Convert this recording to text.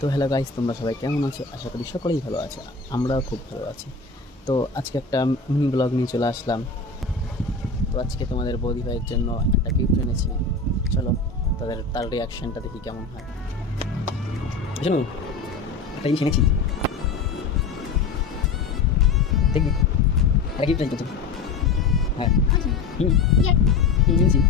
তো hello guys, তোমরা সবাই কেমন আছো? আশা করি সকলেই ভালো আছে। আমরাও খুব ভালো আছি। তো আজকে একটা মিনি ব্লগ নিয়ে চলে আসলাম। তো আজকে তোমাদের বৌদি ভাইয়ের জন্য একটা গিফট এনেছি। চলো তার রিয়াকশনটা দেখি কেমন হয়। শোনো, একটা জিনিস এনেছি, দেখবি? একটা গিফট এনেছি। হ্যাঁ, হুম, এনেছি।